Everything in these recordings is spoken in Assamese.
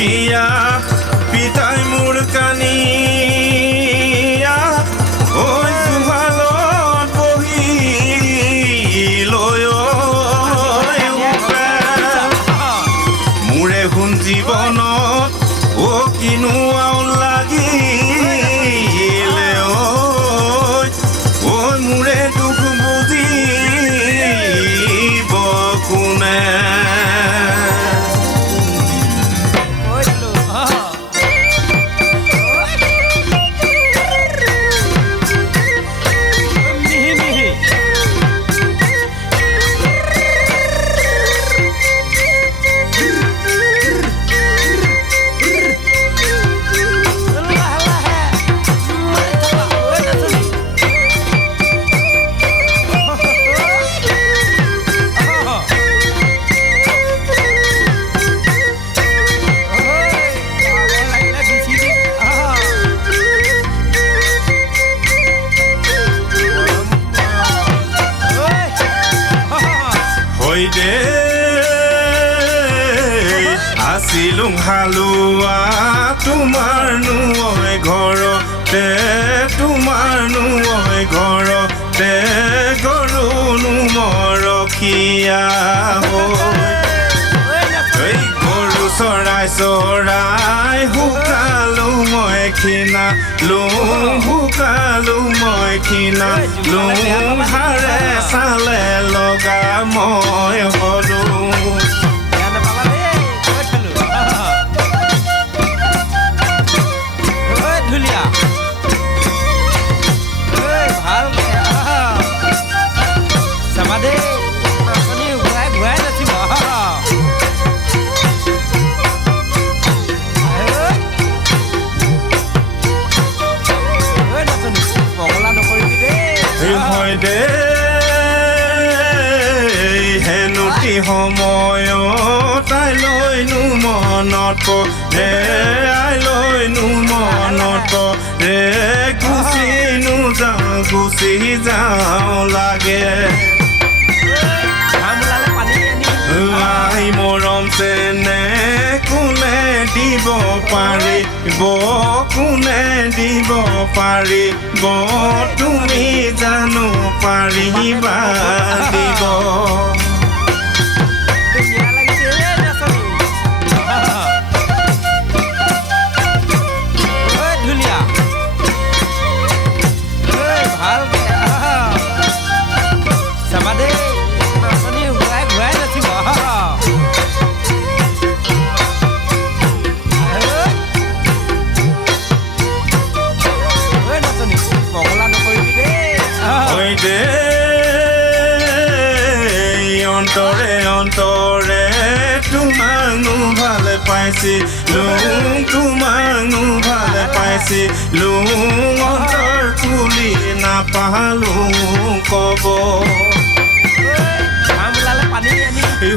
দুখিয়া পিতাই মোৰ কানিয়া ঐ জুহালত বহি লৈ মোৰে শুন জীৱনত কিনো আও লাগিলে ঐ মোৰে দুখ বুজিব কোনে আছিলুং হালুৱা তোমাৰ নুই ঘৰতে তোমাৰ নুই ঘৰতে গৰুনো মৰখীয়া হৈ গৰু চৰাই চৰাই শুকালো মই খিনা শুকালো মই খিনা হাৰে চালে লগা মই হলো সময়ত আইলৈনো মনত ৰে আইলৈনো মনত ৰে গুচি যাওঁ লাগে আই মৰম চেনে কোনে দিব পাৰিব কোনে দিব পাৰিব তুমি জানো পাৰিবা দিব অন্তৰে তোমাকনো ভাল পাইছিলো তোমাকনো ভাল পাইছিলো অন্তৰ খুলি নাপালো কব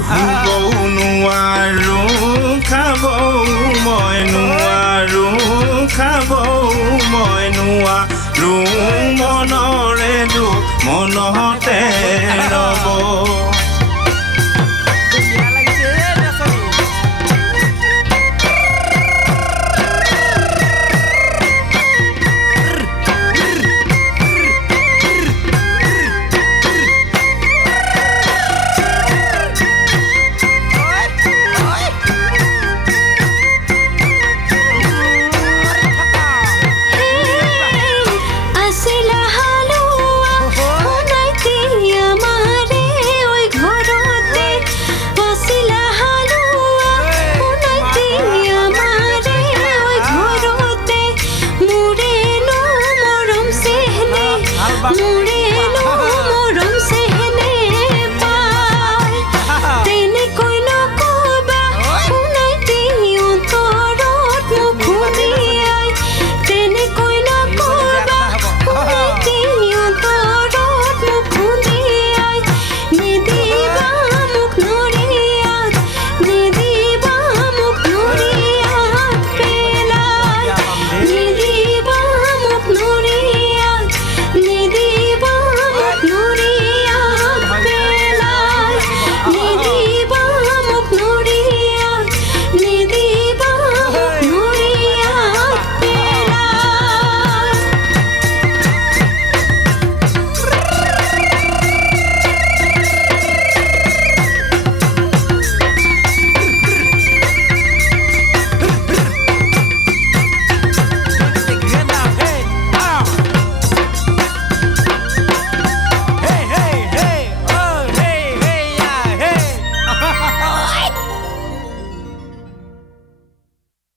শুবও নোৱাৰো খাবও মই নোৱাৰো খাবও মই নোৱাৰো মনৰে দুখ মনতে ৰব Moran